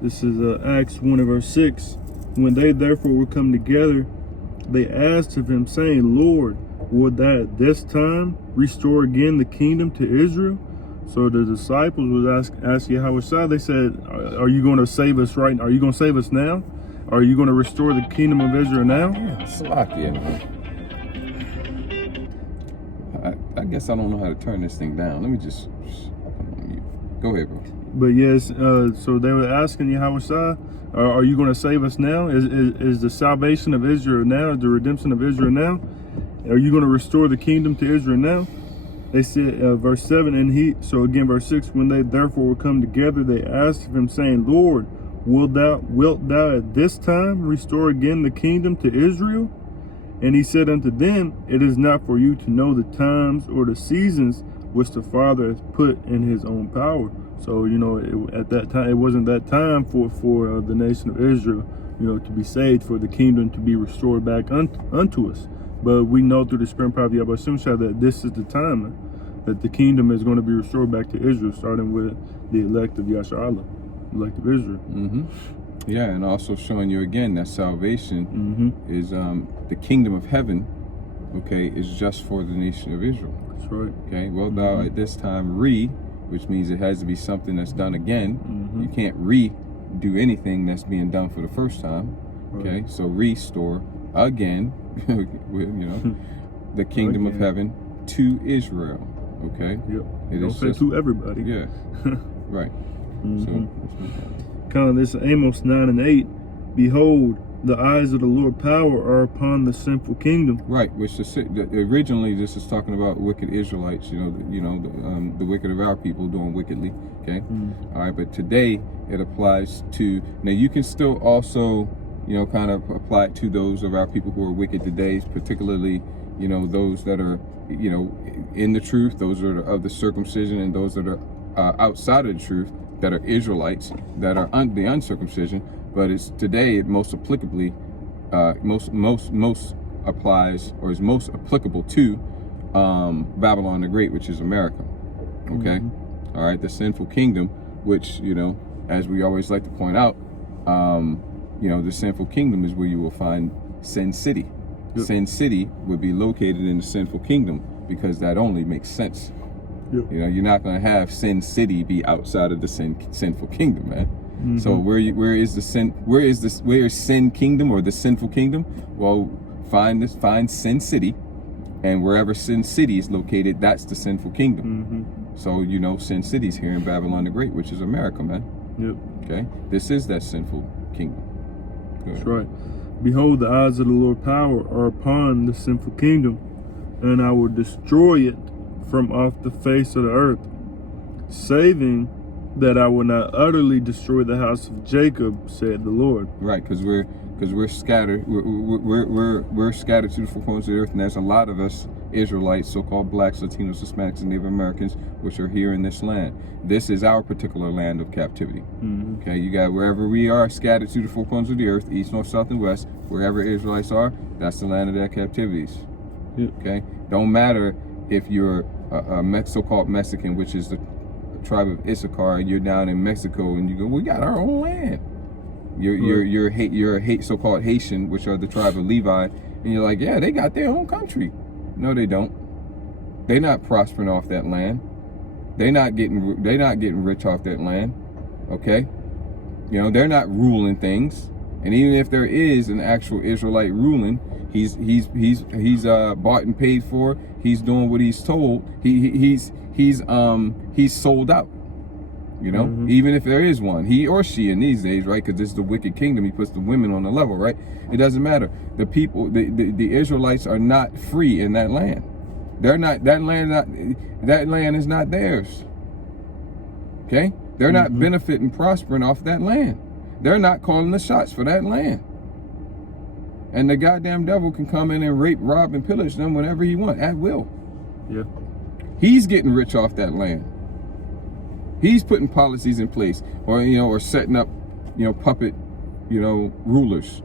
This is Acts 1 and verse 6. When they therefore were come together, they asked of him, saying, Lord, would thou at this time restore again the kingdom to Israel? So the disciples was asking Yahushua, they said, are you going to save us right now? Are you going to save us now? Are you going to restore the kingdom of Israel now? Yeah, Salakia. I guess I don't know how to turn this thing down. Let me just go ahead, bro. But yes, so they were asking Yahushua, are you going to save us now? Is the salvation of Israel now? Is the redemption of Israel now? Are you going to restore the kingdom to Israel now? They said, verse 7, and verse 6, when they therefore were come together, they asked of him, saying, Lord, wilt thou at this time restore again the kingdom to Israel? And he said unto them, it is not for you to know the times or the seasons which the Father has put in his own power. So, at that time, it wasn't that time for the nation of Israel, to be saved, for the kingdom to be restored back unto us. But we know through the Spirit prophet Yahushua that this is the time that the kingdom is going to be restored back to Israel, starting with the elect of Yasharallah, elect of Israel. Yeah, and also showing you again that salvation is the kingdom of heaven, okay, is just for the nation of Israel. That's right. Okay, well, thou at this time which means it has to be something that's done again. You can't redo anything that's being done for the first time. Okay, so restore again, the kingdom of heaven to Israel. Okay. Yep. Don't say to everybody. Yeah. Right. So, kind of this Amos 9 and 8. Behold, the eyes of the Lord power are upon the sinful kingdom. Right, which originally this is talking about wicked Israelites, the wicked of our people doing wickedly. Okay, all right, but today it applies to. Now you can still also, kind of apply it to those of our people who are wicked today, particularly, those that are, in the truth, those that are of the circumcision, and those that are outside of the truth, that are Israelites, that are the uncircumcision. But it's today it most applicably, most applies or is most applicable to Babylon the Great, which is America. Okay, all right, the sinful kingdom, which as we always like to point out, the sinful kingdom is where you will find Sin City. Yep. Sin City would be located in the sinful kingdom because that only makes sense. Yep. You're not going to have Sin City be outside of the sinful kingdom, man. So where is Sin Kingdom or the sinful kingdom? Well, find Sin City, and wherever Sin City is located, that's the sinful kingdom. So Sin City's here in Babylon the Great, which is America, man. Yep. Okay, this is that sinful kingdom. That's right. Behold, the eyes of the Lord power are upon the sinful kingdom, and I will destroy it from off the face of the earth, saving that I will not utterly destroy the house of Jacob, said the Lord. Right, because we're scattered. We're scattered to the four corners of the earth, and there's a lot of us Israelites, so-called blacks, Latinos, Hispanics, and Native Americans, which are here in this land. This is our particular land of captivity. Okay, you got wherever we are scattered to the four corners of the earth, east, north, south, and west, wherever Israelites are, that's the land of their captivities. Okay, don't matter if you're a so-called Mexican, which is the tribe of Issachar, and you're down in Mexico, and you go, we got our own land. You're a so-called Haitian, which are the tribe of Levi, and you're like, yeah, they got their own country. No, they don't. They're not prospering off that land. They're not getting rich off that land. Okay, they're not ruling things. And even if there is an actual Israelite ruling, he's bought and paid for. He's doing what he's told. He's sold out. Even if there is one, he or she in these days, right? Because this is the wicked kingdom. He puts the women on the level, right? It doesn't matter. The people, the Israelites are not free in that land. They're not. That land is not theirs. Okay, they're not benefiting, prospering off that land. They're not calling the shots for that land. And the goddamn devil can come in and rape, rob, and pillage them whenever he wants, at will. Yeah. He's getting rich off that land. He's putting policies in place, or setting up, puppet, rulers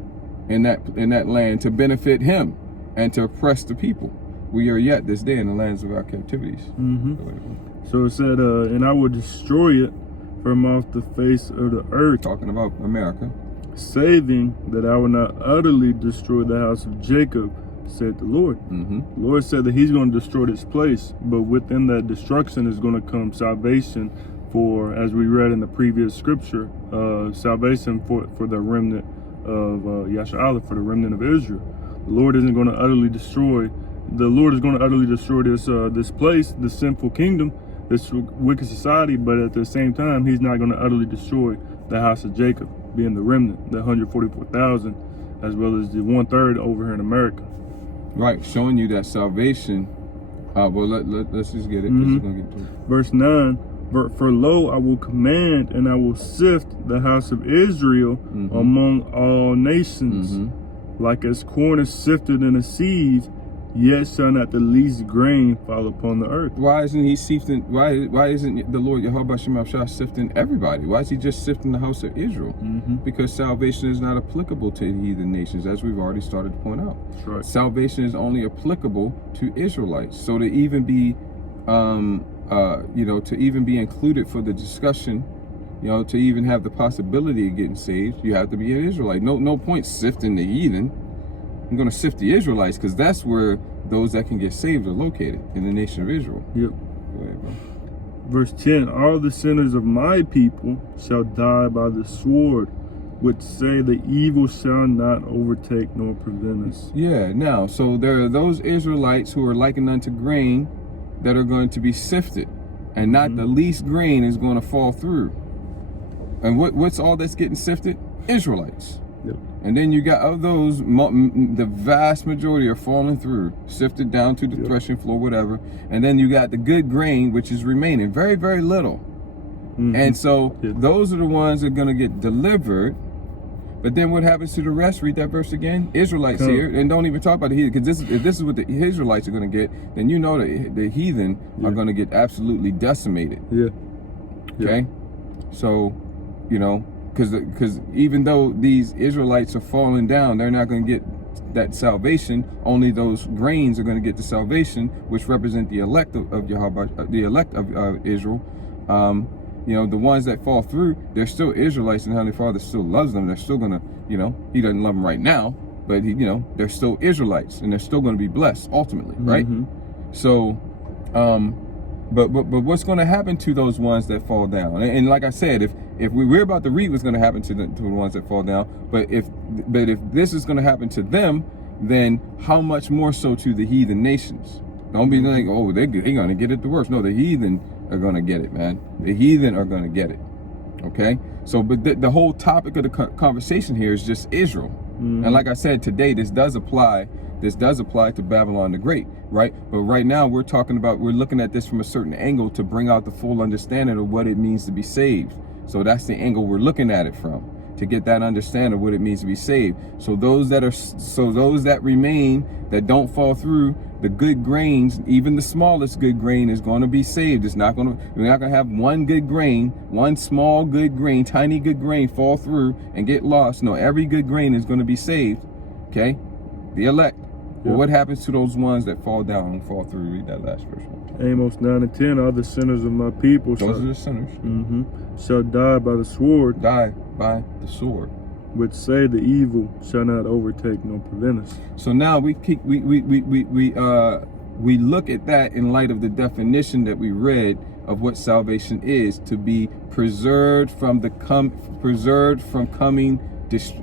in that land to benefit him and to oppress the people. We are yet this day in the lands of our captivities. So it said, and I will destroy it from off the face of the earth, Talking about America. saving that I will not utterly destroy the house of Jacob, said the Lord. Mm-hmm. The Lord said that he's going to destroy this place, but within that destruction is going to come salvation for, as we read in the previous scripture, salvation for the remnant of Yasha'Allah, for the remnant of Israel. The Lord isn't going to utterly destroy. The Lord is going to utterly destroy this place, this sinful kingdom, this wicked society, but at the same time, he's not going to utterly destroy the house of Jacob, being the remnant, the 144,000, as well as the 1/3 over here in America. Right, showing you that salvation. Well, let's just get it. 'Cause Mhm. we're gonna get to it. Verse 9, for lo, I will command and I will sift the house of Israel Mhm. among all nations, Mhm. like as corn is sifted in a sieve, yet shall not the least grain fall upon the earth. Why isn't he sifting? Why isn't the Lord Yahweh Shem Shah sifting everybody? Why is he just sifting the house of Israel? Because salvation is not applicable to heathen nations, as we've already started to point out. That's right. Salvation is only applicable to Israelites. So to even be, to even be included for the discussion, to even have the possibility of getting saved, you have to be an Israelite. No point sifting the heathen. I'm going to sift the Israelites because that's where those that can get saved are located, in the nation of Israel. Yep. Go ahead, bro. Verse 10, all the sinners of my people shall die by the sword, which say the evil shall not overtake nor prevent us. Yeah, now, so there are those Israelites who are likened unto grain that are going to be sifted, and not the least grain is going to fall through. And what's all that's getting sifted? Israelites. Yep. And then you got of those, the vast majority are falling through, sifted down to the threshing floor, whatever. And then you got the good grain, which is remaining, very, very little. And so those are the ones that are going to get delivered. But then what happens to the rest? Read that verse again. Israelites here, and don't even talk about the heathen, because if this is what the Israelites are going to get, then you know that the heathen are going to get absolutely decimated. Yeah. Okay? So, because even though these Israelites are falling down, they're not going to get that salvation. Only those grains are going to get the salvation, which represent the elect of Yahweh, the elect of Israel. The ones that fall through, they're still Israelites, and Heavenly Father still loves them. They're still gonna, He doesn't love them right now, but they're still Israelites, and they're still going to be blessed ultimately, right? So, but what's going to happen to those ones that fall down? And like I said, if we're about to read what's going to happen to the ones that fall down, but if this is going to happen to them, then how much more so to the heathen nations? Don't be like, oh, they're going to get it the worst. No, the heathen are going to get it, man. The heathen are going to get it. Okay? So, but the whole topic of the conversation here is just Israel. And like I said, today this does apply to Babylon the Great, right? But right now we're looking at this from a certain angle to bring out the full understanding of what it means to be saved. So that's the angle we're looking at it from, to get that understanding of what it means to be saved. So those that remain, that don't fall through, the good grains, even the smallest good grain, is going to be saved. We're not going to have one good grain, one small good grain, tiny good grain fall through and get lost. No, every good grain is going to be saved. Okay? The elect. Well, what happens to those ones that fall down and fall through? Read that last verse. Amos 9 and 10, all the sinners of my people Those are the sinners. Shall die by the sword. Die by the sword. Which say the evil shall not overtake nor prevent us. So now we look at that in light of the definition that we read of what salvation is: to be preserved from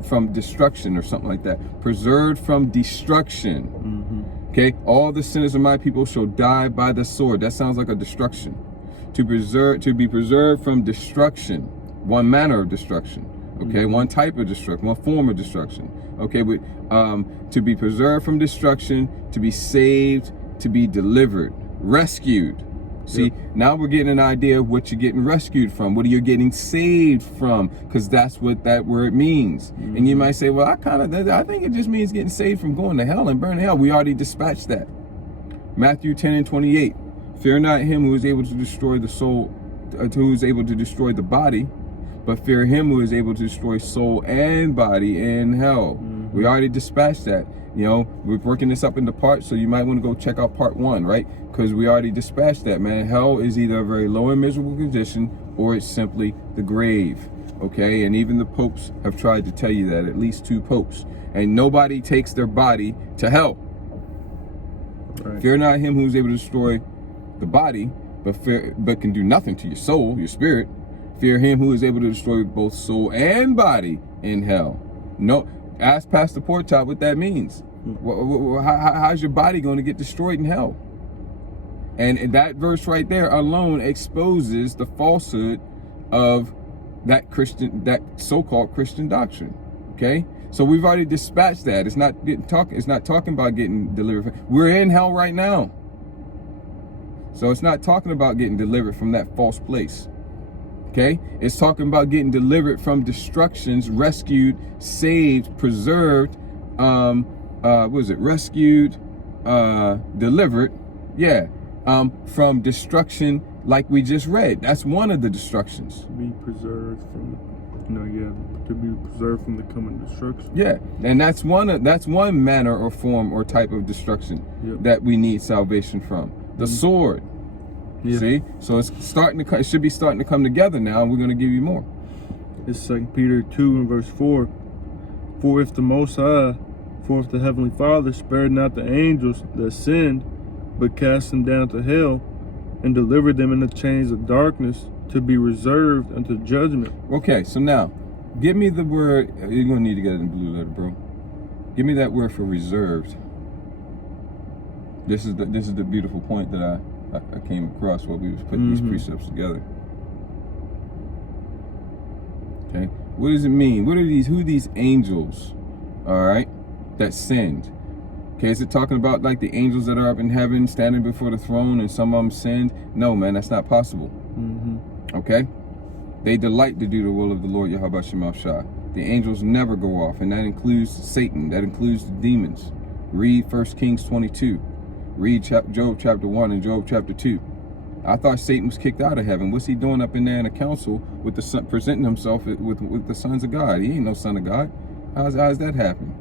from destruction, or something like that. Preserved from destruction. Okay, all the sinners of my people shall die by the sword. That sounds like a destruction. To be preserved from destruction, one manner of destruction. Okay, one type of destruction, one form of destruction. Okay, but to be preserved from destruction, to be saved, to be delivered, rescued. See, now we're getting an idea of what you're getting rescued from. What are you getting saved from? Because that's what that word means. And you might say, well, I think it just means getting saved from going to hell and burning hell. We already dispatched that. Matthew 10 and 28. Fear not him who is able to destroy the soul, who is able to destroy the body, but fear him who is able to destroy soul and body in hell. We already dispatched that. We're working this up into parts, so you might want to go check out part 1, right? Because we already dispatched that, man. Hell is either a very low and miserable condition, or it's simply the grave. Okay, and even the popes have tried to tell you that, at least 2 popes. And nobody takes their body to hell. Right. Fear not him who is able to destroy the body, but can do nothing to your soul, your spirit. Fear him who is able to destroy both soul and body in hell. No, ask Pastor Portop what that means. How's your body going to get destroyed in hell? And that verse right there alone exposes the falsehood of that so-called Christian doctrine. Okay, so we've already dispatched that. It's not talking about getting delivered. We're in hell right now, so it's not talking about getting delivered from that false place. Okay, it's talking about getting delivered from destructions, rescued, saved, preserved. What is it? Rescued, delivered. Yeah, from destruction, like we just read. That's one of the destructions. To be preserved from, to be preserved from the coming destruction. Yeah, and that's one manner or form or type of destruction that we need salvation from. The sword. Yeah. See, so it should be starting to come together now, and we're going to give you more. It's 2 Peter 2 and verse 4. For if the Heavenly Father spared not the angels that sinned, but cast them down to hell, and delivered them in the chains of darkness to be reserved unto judgment. Okay, so now, give me the word. You're going to need to get it in blue letter, bro. Give me that word for reserved. This is the beautiful point that I came across while we was putting these precepts together. Okay, what does it mean? Who are these angels, all right, that sinned? Okay, is it talking about like the angels that are up in heaven standing before the throne and some of them sinned? No, man, that's not possible. Okay, they delight to do the will of the Lord Yahweh Shema Shah. The angels never go off, and that includes Satan, that includes the demons. Read 1 Kings 22. Read Job chapter 1 and Job chapter 2. I thought Satan was kicked out of heaven. What's he doing up in there in a council with the son, presenting himself with the sons of God? He ain't no son of God. How's that happen?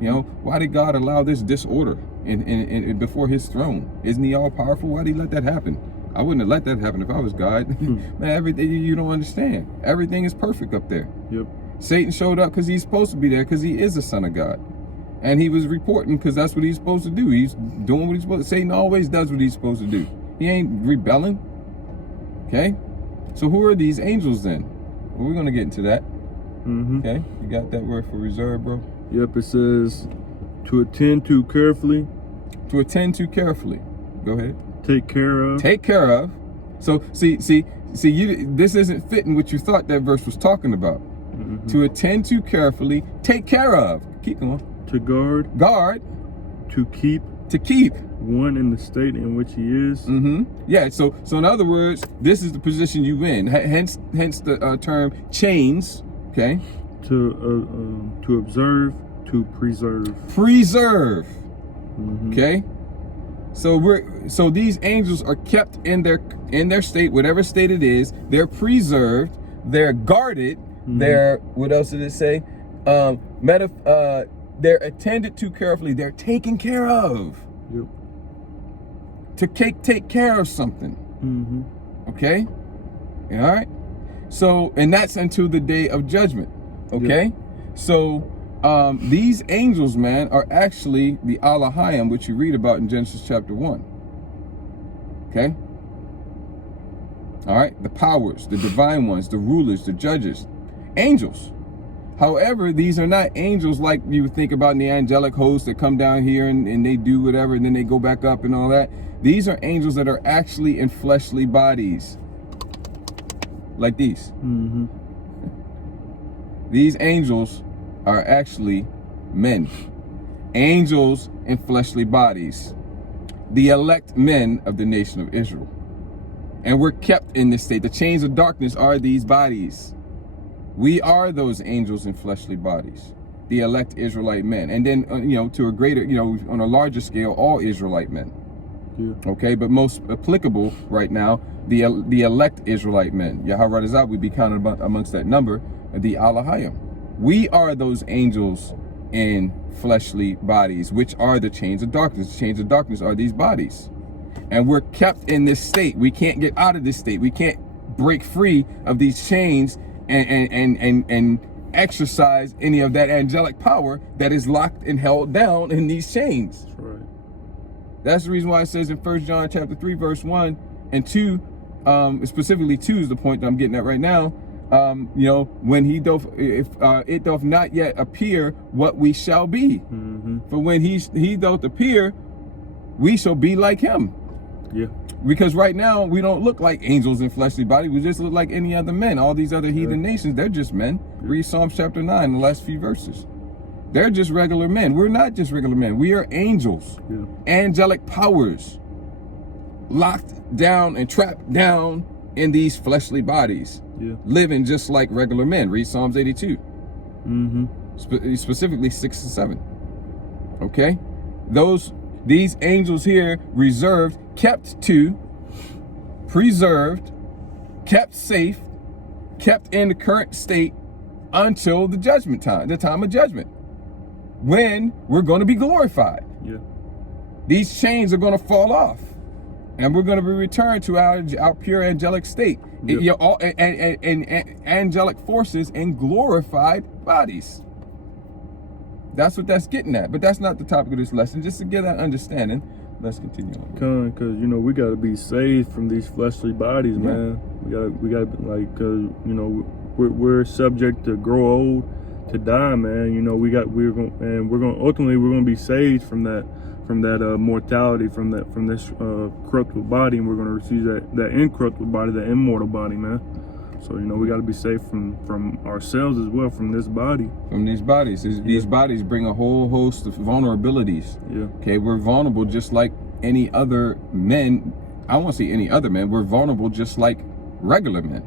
You know, why did God allow this disorder in before his throne? Isn't he all powerful? Why did he let that happen? I wouldn't have let that happen if I was God. Man, everything you don't understand. Everything is perfect up there. Yep. Satan showed up because he's supposed to be there because he is a son of God. And he was reporting because that's what he's supposed to do. He's doing what he's supposed to. Satan always does what he's supposed to do. He ain't rebelling. Okay? So who are these angels then? Well, we're going to get into that. Okay? You got that word for reserve, bro? Yep, it says to attend to carefully. To attend to carefully. Go ahead. Take care of. Take care of. So, see, this isn't fitting what you thought that verse was talking about. To attend to carefully, take care of. Keep going. To guard. Guard. To keep. To keep. One in the state in which he is. Yeah, so in other words, this is the position you in. Hence the term chains. Okay. To observe, to preserve. Preserve. Okay. So these angels are kept in their state, whatever state it is. They're preserved. They're guarded. They're, what else did it say? They're attended to carefully. They're taken care of. Yep. To take care of something. Okay. All right. So, and that's until the day of judgment. Okay. Yep. So these angels, man, are actually the Alahayim, which you read about in Genesis chapter 1. Okay. All right. The powers, the divine ones, the rulers, the judges, angels. However, these are not angels like you would think about in the angelic host that come down here and they do whatever and then they go back up and all that. These are angels that are actually in fleshly bodies. Like these. These angels are actually men. Angels in fleshly bodies. The elect men of the nation of Israel. And we're kept in this state. The chains of darkness are these bodies. We are those angels in fleshly bodies, the elect Israelite men. And then, to a greater, on a larger scale, all Israelite men. Yeah. Okay, but most applicable right now, the elect Israelite men. Yahweh Razak would be counted amongst that number, the Alahayim. We are those angels in fleshly bodies, which are the chains of darkness. The chains of darkness are these bodies. And we're kept in this state. We can't get out of this state. We can't break free of these chains and exercise any of that angelic power that is locked and held down in these chains. That's right. That's the reason why it says in 1 John chapter 3, verse 1 and 2, specifically 2 is the point that I'm getting at right now. You know, when it doth not yet appear what we shall be. For when he doth appear, we shall be like him. Yeah. Because right now we don't look like angels in fleshly body. We just look like any other men. All these other heathen nations, they're just men. Read Psalms chapter 9, the last few verses. They're just regular men. We're not just regular men. We are angels, angelic powers, locked down and trapped down in these fleshly bodies, living just like regular men. Read Psalms 82, specifically 6 and 7. Okay, these angels here reserved, kept to, preserved, kept safe, kept in the current state until the judgment time, the time of judgment, when we're going to be glorified. These chains are going to fall off, and we're going to be returned to our pure angelic state. And angelic forces in glorified bodies. That's what that's getting at. But that's not the topic of this lesson. Just to get that understanding, let's continue on. Because you know we got to be saved from these fleshly bodies, man. We got like, cause you know we're subject to grow old, to die, man. You know we're going to be saved from that mortality, from this corruptible body, and we're going to receive that incorruptible body, that immortal body, man. So you know we got to be safe from ourselves as well, from this body. From these bodies, these bodies bring a whole host of vulnerabilities. Okay, we're vulnerable just like any other men. I won't say any other men. We're vulnerable just like regular men.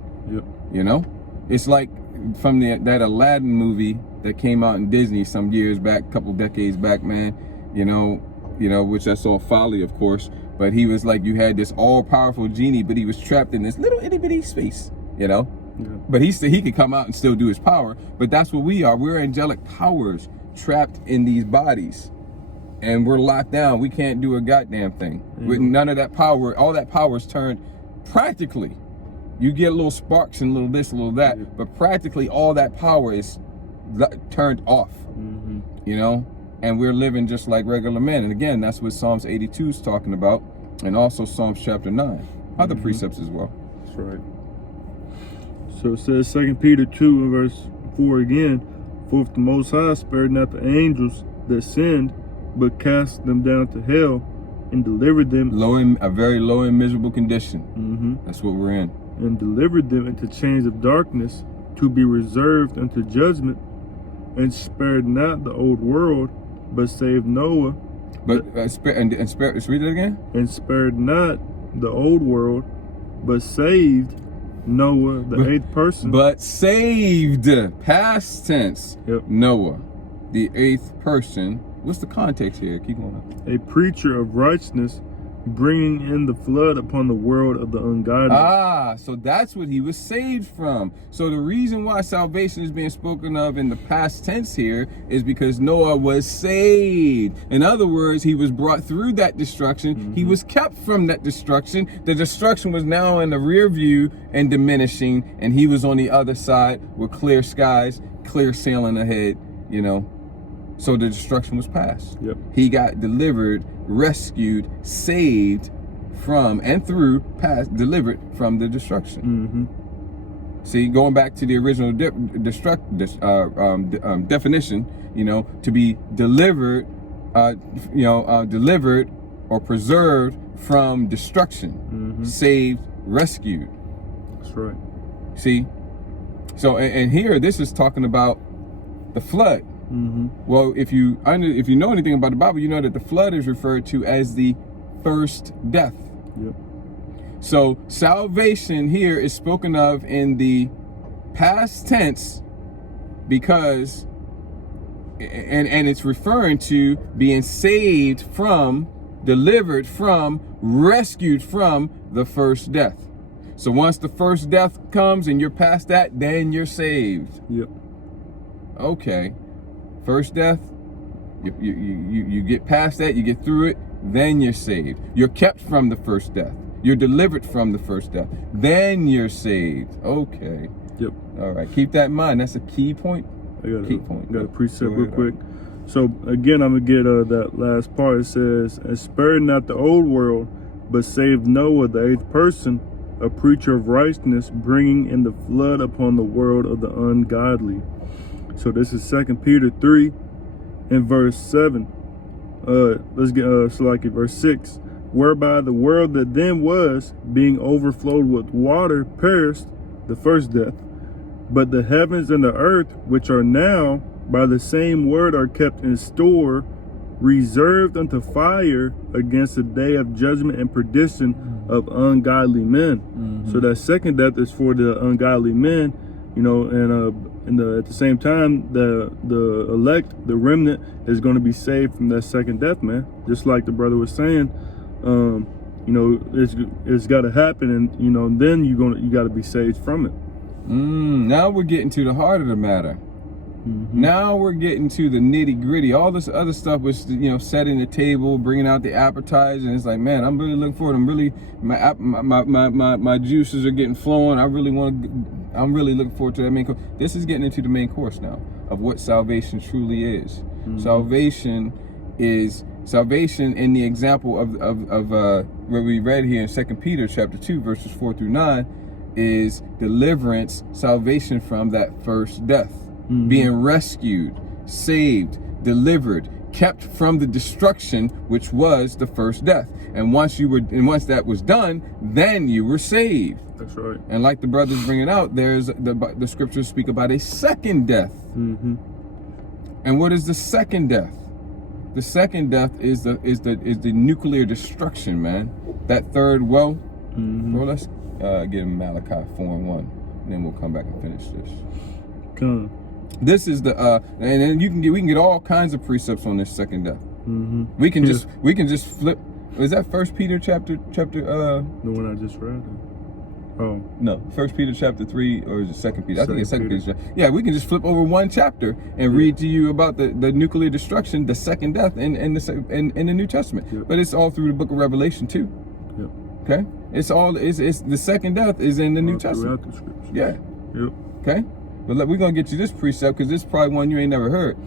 You know, it's like from that Aladdin movie that came out in Disney some years back, a couple decades back, man. You know, which I saw Folly, of course. But he was like, you had this all-powerful genie, but he was trapped in this little itty-bitty space. You know, but he could come out and still do his power. But that's what we are. We're angelic powers trapped in these bodies, and we're locked down. We can't do a goddamn thing with none of that power. All that power is turned practically. You get little sparks and little this, little that, but practically all that power is turned off. You know, and we're living just like regular men. And again, that's what Psalms 82 is talking about, and also Psalms chapter 9, other precepts as well. That's right. So it says 2 Peter 2 and verse 4 again, for if the Most High spared not the angels that sinned, but cast them down to hell and delivered them a very low and miserable condition. That's what we're in. And delivered them into chains of darkness to be reserved unto judgment, and spared not the old world, but saved Noah. But let's read it again. And spared not the old world, but saved Noah, the eighth person. But saved, past tense, Noah, the eighth person. What's the context here? Keep going on. A preacher of righteousness, bringing in the flood upon the world of the ungodly. So that's what he was saved from. So the reason why salvation is being spoken of in the past tense here is because Noah was saved. In other words, he was brought through that destruction. He was kept from that destruction. The destruction was now in the rear view and diminishing, and he was on the other side with clear skies, clear sailing ahead, you know. So the destruction was past. He got delivered, rescued, saved from and through, delivered from the destruction. See, going back to the original definition, you know, to be delivered, delivered or preserved from destruction, saved, rescued. That's right. See, so and here this is talking about the flood. Well, if you know anything about the Bible, you know that the flood is referred to as the first death. So salvation here is spoken of in the past tense because, and it's referring to being saved from, delivered from, rescued from the first death. So once the first death comes and you're past that, then you're saved. Okay. First death, you get past that, you get through it, then you're saved. You're kept from the first death. You're delivered from the first death. Then you're saved. Okay. Yep. All right. Keep that in mind. That's a key point. Key point. Got a precept Go real ahead. quick. So again, I'm gonna get that last part. It says, "And spared not the old world, but saved Noah, the eighth person, a preacher of righteousness, bringing in the flood upon the world of the ungodly." So this is 2 Peter 3 and verse 7. Let's get verse 6. "Whereby the world that then was, being overflowed with water, perished the first death. But the heavens and the earth, which are now by the same word, are kept in store, reserved unto fire against the day of judgment and perdition of ungodly men." So that second death is for the ungodly men, you know, and at the same time, the elect, the remnant, is going to be saved from that second death, man. Just like the brother was saying, you know, it's got to happen, and you know, then you got to be saved from it. Now we're getting to the heart of the matter. Now we're getting to the nitty gritty. All this other stuff was, you know, setting the table, bringing out the appetizer, and it's like, man, I'm really looking forward. I'm really my juices are getting flowing. I'm really looking forward to that main course. This is getting into the main course now of what salvation truly is. Salvation in the example of where we read here in 2 Peter chapter 2 verses 4 through 9 is deliverance, salvation from that first death. Being rescued, saved, delivered, kept from the destruction which was the first death. And once that was done, then you were saved. That's right. And like the brothers bringing out, there's the scriptures speak about a second death. And what is the second death? The second death is the nuclear destruction, man. That third woe. Well, let's get Malachi 4:1, and then we'll come back and finish this. Come. This is the and then we can get all kinds of precepts on this second death. We can just flip. Is that 1 Peter chapter? The one I just read. Oh no, 1 Peter chapter 3, or is it 2 Peter? I think it's 2 Peter. Peter. Yeah, we can just flip over one chapter and read to you about the nuclear destruction, the second death in the New Testament. But it's all through the book of Revelation too. Okay, it's the second death is in the New Testament. The scriptures. Yeah. Yep. Okay. But we're gonna get you this precept because this is probably one you ain't never heard.